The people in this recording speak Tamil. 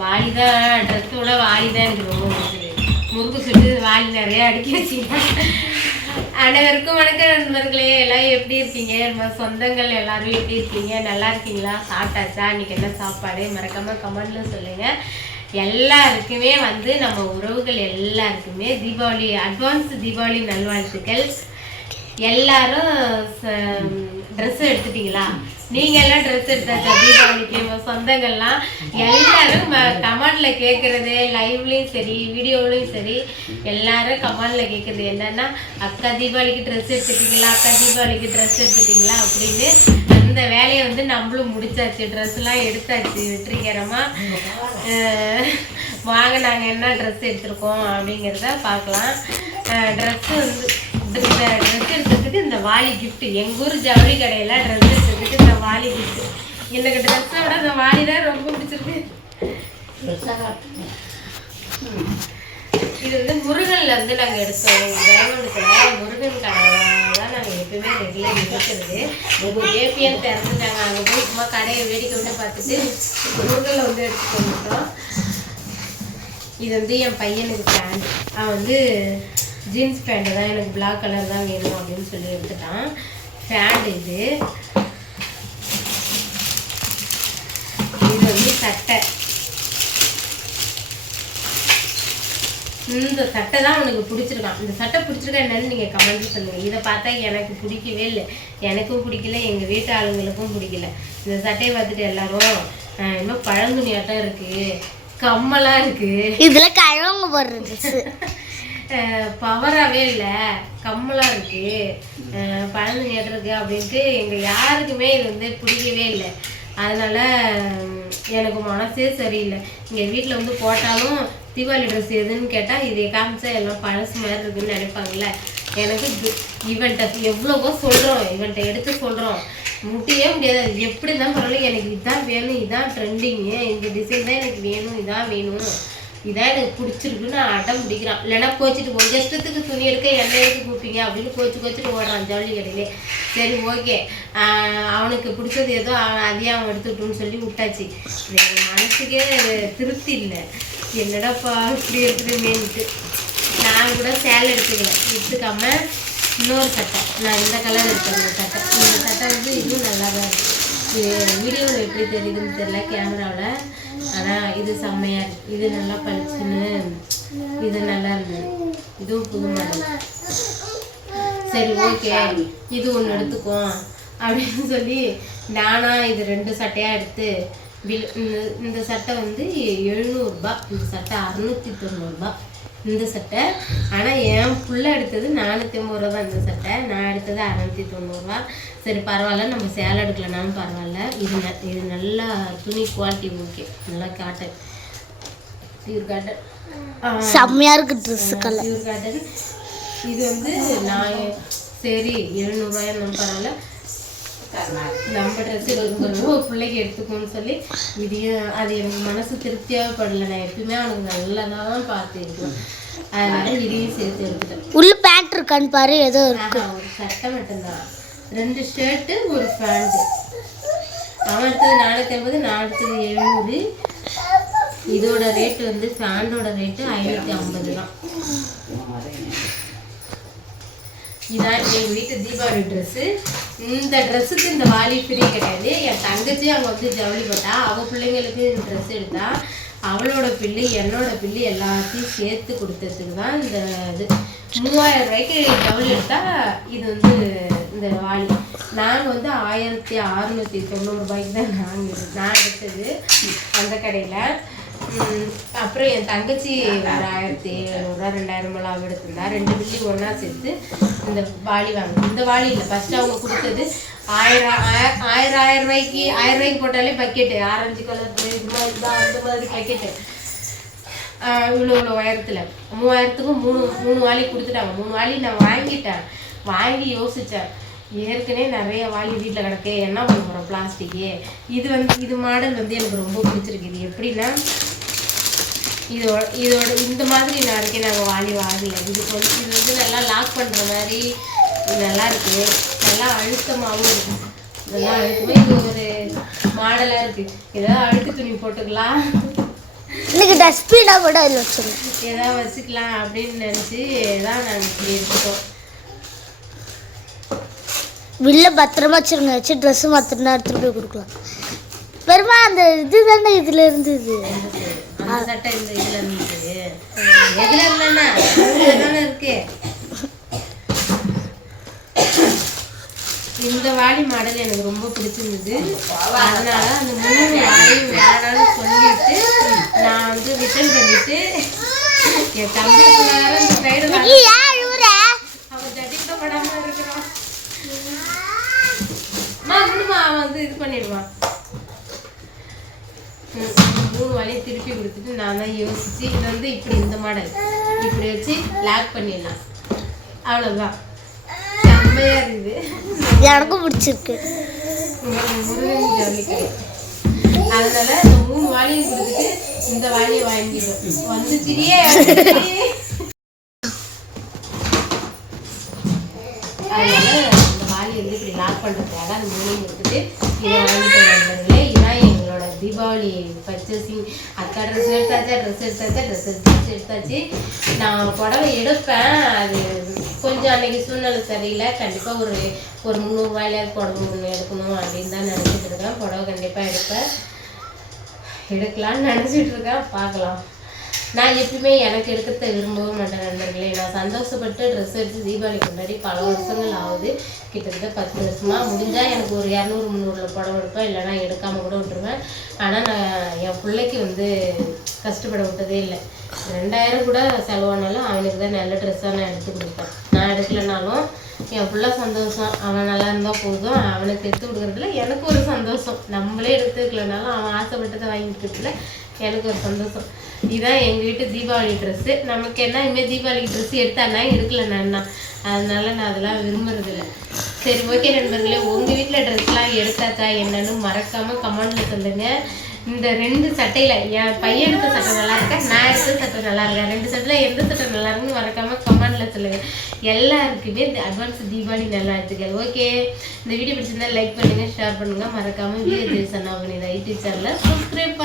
வாலி தான் ட்ரெஸ்ஸோட வாலி தான் எனக்கு ரொம்ப பிடிச்சது. முறுக்கு சுட்டு வாலி நிறைய அடுக்கி வச்சுக்கலாம். அனைவருக்கும் வணக்கம் நண்பர்களே, எல்லாம் எப்படி இருக்கீங்க? நம்ம சொந்தங்கள் எல்லாரும் எப்படி இருக்கீங்க? நல்லா இருக்கீங்களா? சாப்பிட்டாச்சா? இன்னைக்கு என்ன சாப்பாடு? மறக்காம கமெண்ட்ல சொல்லுங்க. எல்லாருக்குமே நம்ம உறவுகள் எல்லாருக்குமே தீபாவளி அட்வான்ஸ் தீபாவளி நல்வாழ்த்துக்கள். எல்லாரும் ட்ரெஸ் எடுத்துட்டீங்களா? நீங்க எல்லாம் ட்ரெஸ் எடுத்தாச்சா தீபாவளிக்கு? சொந்தங்கள்லாம் எல்லாரும் கமெண்ட்ல கேட்கறது, லைவ்லயும் சரி வீடியோலையும் சரி எல்லாரும் கமெண்ட்ல கேட்கறது என்னன்னா, அக்கா தீபாவளிக்கு ட்ரெஸ் எடுத்துட்டீங்களா, அக்கா தீபாவளிக்கு ட்ரெஸ் எடுத்துட்டீங்களா அப்படின்னு. அந்த வேலையை நம்மளும் முடிச்சாச்சு, ட்ரெஸ் எல்லாம் எடுத்தாச்சு வெற்றிகரமா. வாங்க நாங்கள் என்ன ட்ரெஸ் எடுத்திருக்கோம் அப்படிங்கிறத பார்க்கலாம். ட்ரெஸ் இந்த ட்ரெஸ் எடுத்ததுக்கு இந்த வாலி கிஃப்ட், எங்கள் ஊர் ஜவுளி கடையில் ட்ரெஸ் எடுத்ததுக்கு இந்த வாலி கிஃப்ட். எனக்கு ட்ரெஸ்ஸை விட இந்த வாலி தான் ரொம்ப பிடிச்சிருக்கு. இது முருகன்ல நாங்கள் எடுத்தோம். ஜெயமண்டத்தில் முருகன் கடை தான் நாங்கள் எப்பவுமே ரெகுலர் இருக்கிறது. ஏபிஎன் திறந்துட்டாங்க, அங்கே போய் சும்மா கடையை வேடிக்கை விட்டு பார்த்துட்டு முருகனில் எடுத்துட்டு வந்துட்டோம். இது என் பையனுக்கு பேண்ட். அவன் ஜீன்ஸ் பேண்ட்டு தான் எனக்கு பிளாக் கலர் தான் வேணும் அப்படின்னு சொல்லி எடுத்துட்டான். பேண்ட் இது சட்டை. இந்த சட்டை தான் அவனுக்கு பிடிச்சிருக்கான். இந்த சட்டை பிடிச்சிருக்கா என்னன்னு நீங்கள் கமெண்ட் சொல்லுங்கள். இதை பார்த்தா எனக்கு பிடிக்கவே இல்லை, எனக்கும் பிடிக்கல, எங்கள் வீட்டு ஆளுங்களுக்கும் பிடிக்கல. இந்த சட்டையை பார்த்துட்டு எல்லாரும் இன்னும் பழங்குனியாட்டம் இருக்குது, கம்மலாக இருக்குது, இதில் கழவங்க போடுறது பவராகவே இல்லை, கம்மலாக இருக்குது, பழங்குனியாட்டம் இருக்குது அப்படின்ட்டு எங்கள் யாருக்குமே இது பிடிக்கவே இல்லை. அதனால் எனக்கு மனசே சரியில்லை. இங்கே வீட்டில் போட்டாலும் தீபாவளி ட்ரெஸ் எதுன்னு கேட்டால் இதை காமிச்சா எல்லாம் பழசு மாதிரி இருக்குன்னு நினைப்பாங்கள்ல. எனக்கு இவன்ட்ட எவ்வளவோ சொல்கிறோம், இவன்ட்ட எடுத்து சொல்கிறோம், முட்டியே முடியாது. எப்படி தான் பரவாயில்ல, எனக்கு இதான் வேணும், இதான் ட்ரெண்டிங்கு, இந்த டிசைன் தான் எனக்கு வேணும், இதான் வேணும், இதான் எனக்கு பிடிச்சிருக்குன்னு அடம் பிடிக்கிறான். இல்லைன்னா கோச்சிட்டு உங்கள் இஷ்டத்துக்கு துணி எடுக்க என்ன எடுத்து கூப்பிட்டீங்க அப்படின்னு கோச்சிட்டு ஓடுறான் ஜவுளி கடையிலே. சரி ஓகே, அவனுக்கு பிடிச்சது ஏதோ அதையே அவன் எடுத்துக்கிட்டோன்னு சொல்லி விட்டாச்சு. எனக்கு மனசுக்கே திருப்தி இல்லை, என்னடாப்பா இப்படி இருக்குதுமேன்ட்டு. நான் கூட சேலை எடுத்துக்காம இன்னொரு சட்டை, நான் இந்த கலர் எடுத்தேன். இந்த சட்டை இதுவும் நல்லா தான் இருக்குது. வீடியோவில் எப்படி தெரியுதுன்னு தெரியல கேமராவில், ஆனால் இது செம்மையாக இருக்குது. இது நல்லா பளிச்சுன்னு, இது நல்லா இருந்தது. இதுவும் புது மாடல். சரி ஓகே, இது ஒன்று எடுத்துக்குவோம் அப்படின்னு சொல்லி நானா இது 2 சட்டையாக எடுத்து இந்த சட்டை 700 ரூபா, இந்த சட்டை 690 ரூபா இந்த சட்டை. ஆனால் என் புள்ள எடுத்தது 450 ரூபா தான் இந்த சட்டை, நான் எடுத்தது 690 ரூபா. சரி பரவாயில்ல, நம்ம சேலை எடுக்கலனாலும் பரவாயில்ல. இது நல்லா துணி குவாலிட்டி ஓகே, நல்லா காட்டன், பியூர் காட்டன், செம்மையாக இருக்குது ட்ரெஸ் கலர், பியூர் காட்டன். இது நான் சரி 700 ரூபாயா நம்ம பரவாயில்ல, நம்ம ட்ரெஸ் எடுக்கணும் பிள்ளைக்கு எடுத்துக்கணும்னு சொல்லி இதையும் அது எனக்கு மனசு திருப்தியாக படலை. நான் எப்பயுமே அவனுக்கு நல்லா தான் பார்த்து இருக்கணும், அதனால இதையும் சேர்த்து எடுத்துட்டேன். உள்ள பேண்ட் இருக்கான்னு பாரு, ஏதோ இருக்கு. ஒரு சட்டை மட்டும்தான், 2 ஷர்ட்டு ஒரு பேண்ட்டு. அவன் எடுத்தது 450, நான் எடுத்தது 700. இதோட ரேட்டு பேண்டோட ரேட்டு 550 தான். இதான் எங்கள் வீட்டு தீபாவளி ட்ரெஸ்ஸு. இந்த ட்ரெஸ்ஸுக்கு இந்த வாலி ஃப்ரீ கிடையாது. என் தங்கச்சி அங்கே ஜவுளி போட்டா, அவள் பிள்ளைங்களுக்கு இந்த ட்ரெஸ் எடுத்தா, அவளோட பில்லு என்னோட பில்லு எல்லாத்தையும் சேர்த்து கொடுத்ததுக்கு தான் இந்த இது 3000 ரூபாய்க்கு ஜவுளி எடுத்தா. இது இந்த வாலி நாங்கள் 1690 ரூபாய்க்கு தான் நான் எடுத்தது அந்த கடையில். அப்புறம் என் தங்கச்சி ஒரு 1700 2000 அளவு எடுத்திருந்தா. 2 பில்லி ஒன்றா சேர்த்து இந்த வாலி வாங்க. இந்த வாலி இல்லை, ஃபஸ்ட்டு அவங்க கொடுத்தது 1000 ரூபாய்க்கு போட்டாலே பக்கெட்டு, ஆரஞ்சு கலர் இது மாதிரி தான், அந்த மாதிரி பக்கெட்டு இவ்வளோ உயரத்தில் 3000க்கு 3 வாலி கொடுத்துட்டாங்க. 3 வாலி நான் வாங்கிட்டேன். வாங்கி யோசித்தேன், ஏற்கனவே நிறைய வாலி வீட்டில் கிடக்கு, என்ன பண்ண போகிறோம் பிளாஸ்டிக்கு. இது மாடல் எனக்கு ரொம்ப பிடிச்சிருக்கு. இது எப்படின்னா, இதோட இந்த மாதிரி நாளைக்கு நாங்கள் வாலி வாங்கல. இது நல்லா லாக் பண்ணுற மாதிரி நல்லா இருக்குது, நல்லா அழுத்தமாகவும் இருக்கும். இதெல்லாம் அழுத்தமாக இது ஒரு மாடலாக இருக்குது. ஏதாவது அழுக்கு துணி போட்டுக்கலாம், இன்னைக்கு டஸ்ட்பினாக கூட அதில் வச்சுருக்கோம், ஏதாவது வச்சுக்கலாம் அப்படின்னு நினச்சி தான் நாங்கள் இப்படி எடுத்துட்டோம். வில்ல பத்திரமா வச்சுருங்க, வச்சு ட்ரெஸ்ஸு மாற்றினா எடுத்துகிட்டு போய் கொடுக்கலாம். பெருமா அந்த இது தானே இதில் இருந்தது, அந்த சட்டை இந்த இதில் இருந்துச்சு. எதில் இல்லைன்னா தானே இருக்கு. இந்த வாளி மாடல் எனக்கு ரொம்ப பிடிச்சிருந்தது. அதனால அந்த 3 வாளியும் வேணான்னு சொல்லிட்டு நான் வந்து ரிட்டர்ன் பண்ணிட்டு என் தம்பி சைடு அவன் ஜட்டிக்கப்படாம இருக்கிறான். அவன் வந்து இது பண்ணிடுவான். 3 வாளியும் திருப்பி கொடுத்துட்டு நான் தான் யோசிச்சு இது வந்து இப்படி இந்த மாடல் இப்படி வச்சு லாக் பண்ணிடலாம், அவ்வளோதான். செம்மையா இருக்குது, எனக்கும் பிடிச்சிருக்கு. முருகன் ஜல்லிக்கை. அதனால இந்த 3 வாளியும் கொடுத்துட்டு இந்த வாளியை வாங்கிடும் வந்துச்சிரியே. அதனால இந்த வாளியை வந்து இப்படி லாக் பண்ணுறதுக்காக அந்த 3 கொடுத்துட்டு இதை வாங்கிட்டு வந்ததுல இதான் எங்களோட தீபாவளி பர்ச்சேசிங். அக்கா ட்ரெஸ் எடுத்தாச்சு. நான் புடவை எடுப்பேன், அது கொஞ்சம் அன்னைக்கு சூழ்நிலை சரியில்லை. கண்டிப்பாக ஒரு 300 ரூபாயிலாவது புடவை ஒன்று எடுக்கணும் அப்படின்னு தான் நினச்சிட்டு இருக்கேன். புடவை கண்டிப்பாக எடுக்கலான்னு நினச்சிட்டு இருக்கேன், பார்க்கலாம். நான் எப்பயுமே எனக்கு எடுக்கிறத விரும்பவே மாட்டேன் நண்பர்களே. நான் சந்தோஷப்பட்டு ட்ரெஸ் எடுத்து தீபாவளி கொண்டாடி பல வருஷங்கள் ஆகுது, கிட்டத்தட்ட 10 வருஷமாக. முடிஞ்சால் எனக்கு ஒரு 200-300 புடவை எடுப்பேன், இல்லைனா எடுக்காமல் கூட விட்டுருவேன். ஆனால் நான் என் பிள்ளைக்கு வந்து கஷ்டப்பட விட்டதே இல்லை. 2000 கூட செலவானாலும் அவனுக்கு தான் நல்ல ட்ரெஸ்ஸாக நான் எடுத்து கொடுப்பேன். நான் எடுக்கலைனாலும் என் பிள்ளை சந்தோஷம், அவன் நல்லா இருந்தால் போதும். அவனுக்கு எடுத்து கொடுக்குறதுல எனக்கு ஒரு சந்தோஷம். நம்மளே எடுத்துக்கலனாலும் அவன் ஆசைப்பட்டதை வாங்கிக்கிறதுல எனக்கு ஒரு சந்தோஷம். இதுதான் எங்கள் வீட்டு தீபாவளி ட்ரெஸ்ஸு. நமக்கு என்ன இனிமேல் தீபாவளிக்கு ட்ரெஸ்ஸு எடுத்தானா எடுக்கலண்ணா, அதனால நான் அதெல்லாம் விரும்புறதில்ல. சரி, ஓகே நண்பர்களே, உங்கள் வீட்டில் ட்ரெஸ்லாம் எடுத்தாச்சா என்னன்னு மறக்காமல் கமெண்டில் சொல்லுங்கள். இந்த 2 சட்டையில் என் பையன் எடுத்த சட்டை நல்லா இருக்கா, நான் எடுத்த சட்டை நல்லா இருக்கா, 2 சட்டையில் எந்த சட்டை நல்லா இருக்குன்னு மறக்காமல் கமெண்டில் சொல்லுங்கள். எல்லாருக்குமே இந்த அட்வான்ஸ் தீபாவளி நல்லா எடுத்துக்கல். ஓகே, இந்த வீடியோ பிடிச்சிருந்தா லைக் பண்ணுங்கள், ஷேர் பண்ணுங்கள். மறக்காமல் வீடியோ ஜெய்சன் யூடியூப் சேனலை சப்ஸ்கிரைப்